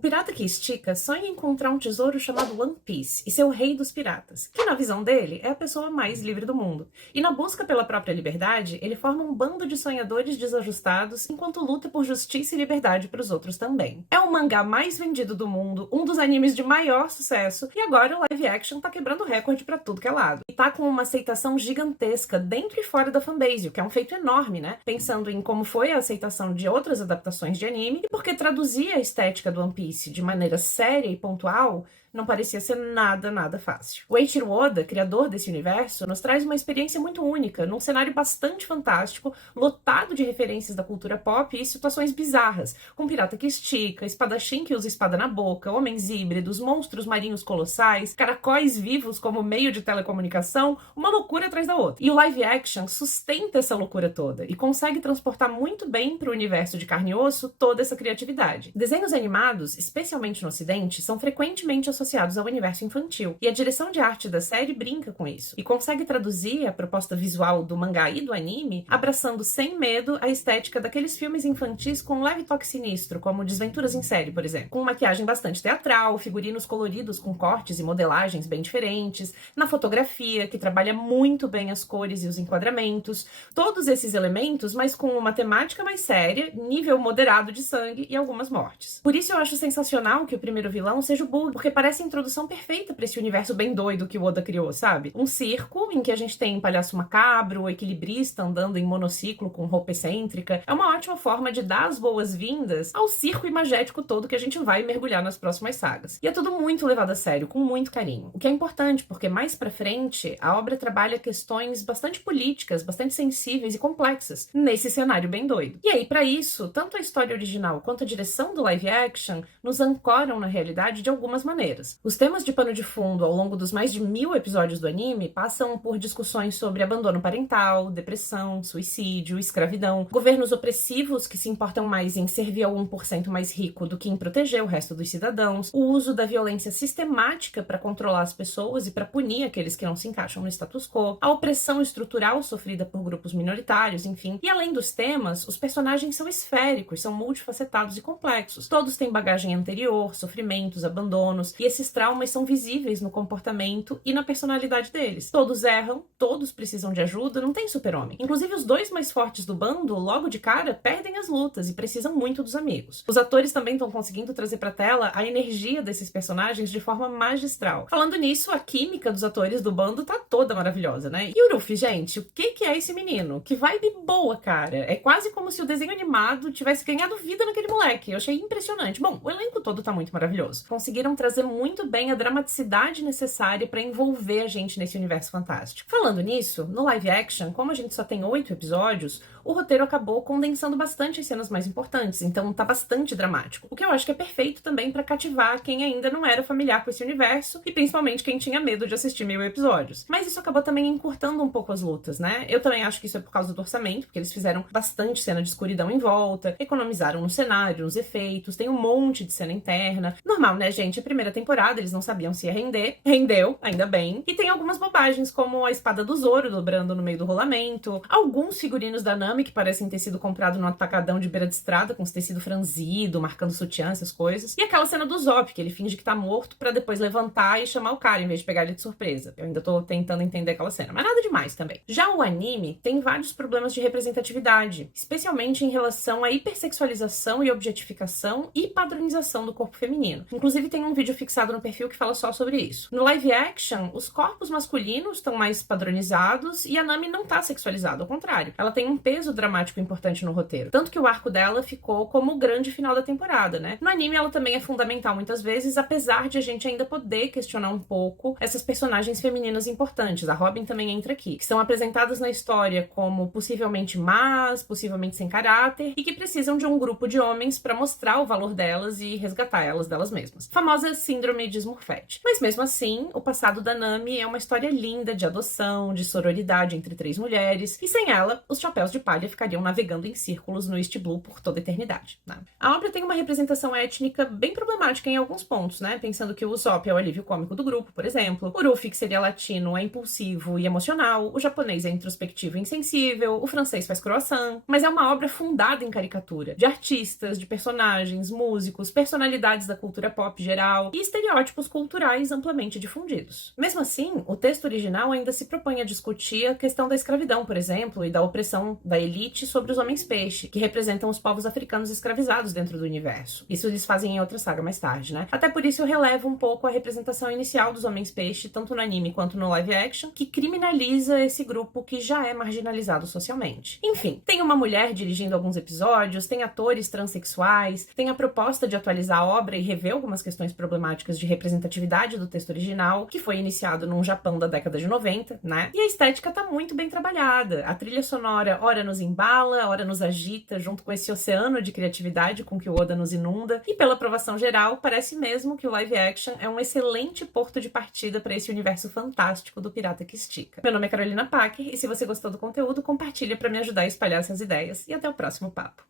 pirata que estica sonha em encontrar um tesouro chamado One Piece e ser o rei dos piratas, que na visão dele é a pessoa mais livre do mundo. E na busca pela própria liberdade, ele forma um bando de sonhadores desajustados enquanto luta por justiça e liberdade para os outros também. É o mangá mais vendido do mundo, um dos animes de maior sucesso, e agora o live action tá quebrando recorde pra tudo que é lado. E tá com uma aceitação gigantesca dentro e fora da fanbase, o que é um feito enorme, né? Pensando em como foi a aceitação de outras adaptações de anime, e porque traduzir a estética do One Piece de maneira séria e pontual não parecia ser nada fácil. O Eiichiro Oda, criador desse universo, nos traz uma experiência muito única, num cenário bastante fantástico, lotado de referências da cultura pop e situações bizarras, com pirata que estica, espadachim que usa espada na boca, homens híbridos, monstros marinhos colossais, caracóis vivos como meio de telecomunicação, uma loucura atrás da outra. E o live action sustenta essa loucura toda e consegue transportar muito bem para o universo de carne e osso toda essa criatividade. Desenhos animados, especialmente no ocidente, são frequentemente associados ao universo infantil, e a direção de arte da série brinca com isso, e consegue traduzir a proposta visual do mangá e do anime, abraçando sem medo a estética daqueles filmes infantis com um leve toque sinistro, como Desventuras em Série, por exemplo, com maquiagem bastante teatral, figurinos coloridos com cortes e modelagens bem diferentes, na fotografia, que trabalha muito bem as cores e os enquadramentos, todos esses elementos, mas com uma temática mais séria, nível moderado de sangue e algumas mortes. Por isso eu acho sensacional que o primeiro vilão seja o Bug, porque parece a introdução perfeita pra esse universo bem doido que o Oda criou, sabe? Um circo em que a gente tem palhaço macabro, equilibrista andando em monociclo com roupa excêntrica. É uma ótima forma de dar as boas-vindas ao circo imagético todo que a gente vai mergulhar nas próximas sagas. E é tudo muito levado a sério, com muito carinho. O que é importante, porque mais pra frente, a obra trabalha questões bastante políticas, bastante sensíveis e complexas, nesse cenário bem doido. E aí, pra isso, tanto a história original quanto a direção do live action nos ancoram na realidade de algumas maneiras. Os temas de pano de fundo ao longo dos mais de 1000 episódios do anime passam por discussões sobre abandono parental, depressão, suicídio, escravidão, governos opressivos que se importam mais em servir ao 1% mais rico do que em proteger o resto dos cidadãos, o uso da violência sistemática para controlar as pessoas e para punir aqueles que não se encaixam no status quo, a opressão estrutural sofrida por grupos minoritários, enfim. E além dos temas, os personagens são esféricos, são multifacetados e complexos. Todos têm bagagem anterior, sofrimentos, abandonos, e esses traumas são visíveis no comportamento e na personalidade deles. Todos erram, todos precisam de ajuda, não tem super-homem. Inclusive, os dois mais fortes do bando, logo de cara, perdem as lutas e precisam muito dos amigos. Os atores também estão conseguindo trazer pra tela a energia desses personagens de forma magistral. Falando nisso, a química dos atores do bando tá toda maravilhosa, né? E o Ruffy, gente, o que é esse menino? Que vibe boa, cara. É quase como se o desenho animado tivesse ganhado vida naquele moleque. Eu achei impressionante. Bom, o elenco todo tá muito maravilhoso. Conseguiram trazer muito bem a dramaticidade necessária para envolver a gente nesse universo fantástico. Falando nisso, no live action, como a gente só tem 8 episódios, o roteiro acabou condensando bastante as cenas mais importantes, então tá bastante dramático. O que eu acho que é perfeito também para cativar quem ainda não era familiar com esse universo, e principalmente quem tinha medo de assistir 1000 episódios. Mas isso acabou também encurtando um pouco as lutas, né? Eu também acho que isso é por causa do orçamento, porque eles fizeram bastante cena de escuridão em volta, economizaram no cenário, nos efeitos, tem um monte de cena interna. Normal, né, gente? A primeira temporada eles não sabiam se ia render. Rendeu, ainda bem. E tem algumas bobagens, como a espada do Zoro dobrando no meio do rolamento, alguns figurinos da Nami que parecem ter sido comprados no atacadão de beira de estrada, com os tecidos franzidos, marcando sutiã, essas coisas. E aquela cena do Zop, que ele finge que tá morto pra depois levantar e chamar o cara, em vez de pegar ele de surpresa. Eu ainda tô tentando entender aquela cena, mas nada demais também. Já o anime tem vários problemas de representatividade, especialmente em relação à hipersexualização e objetificação e padronização do corpo feminino. Inclusive tem um vídeo fixado no perfil que fala só sobre isso. No live action, os corpos masculinos estão mais padronizados e a Nami não tá sexualizada, ao contrário. Ela tem um peso dramático importante no roteiro. Tanto que o arco dela ficou como o grande final da temporada, né? No anime ela também é fundamental muitas vezes, apesar de a gente ainda poder questionar um pouco essas personagens femininas importantes. A Robin também entra aqui, que são apresentadas na história como possivelmente más, possivelmente sem caráter e que precisam de um grupo de homens pra mostrar o valor delas e resgatar elas delas mesmas. Famosa síndrome de Smurfette. Mas mesmo assim, o passado da Nami é uma história linda de adoção, de sororidade entre 3 mulheres, e sem ela, os chapéus de palha ficariam navegando em círculos no East Blue por toda a eternidade, né? A obra tem uma representação étnica bem problemática em alguns pontos, né? Pensando que o Usopp é o alívio cômico do grupo, por exemplo. O Ruffy, que seria latino, é impulsivo e emocional. O japonês é introspectivo e insensível. O francês faz croissant. Mas é uma obra fundada em caricatura, de artistas, de personagens, músicos, personalidades da cultura pop geral e estereótipos culturais amplamente difundidos. Mesmo assim, o texto original ainda se propõe a discutir a questão da escravidão, por exemplo, e da opressão da elite sobre os homens-peixe, que representam os povos africanos escravizados dentro do universo. Isso eles fazem em outra saga mais tarde, né? Até por isso eu relevo um pouco a representação inicial dos homens-peixe, tanto no anime quanto no live action, que criminaliza esse grupo que já é marginalizado socialmente. Enfim, tem uma mulher dirigindo alguns episódios, tem atores transexuais, tem a proposta de atualizar a obra e rever algumas questões problemáticas de representatividade do texto original, que foi iniciado num Japão da década de 90, né? E a estética tá muito bem trabalhada. A trilha sonora ora nos embala, ora nos agita, junto com esse oceano de criatividade com que o Oda nos inunda, e pela aprovação geral, parece mesmo que o live action é um excelente porto de partida para esse universo fantástico do Pirata que Estica. Meu nome é Carolina Packer, e se você gostou do conteúdo, compartilha para me ajudar a espalhar essas ideias, e até o próximo papo.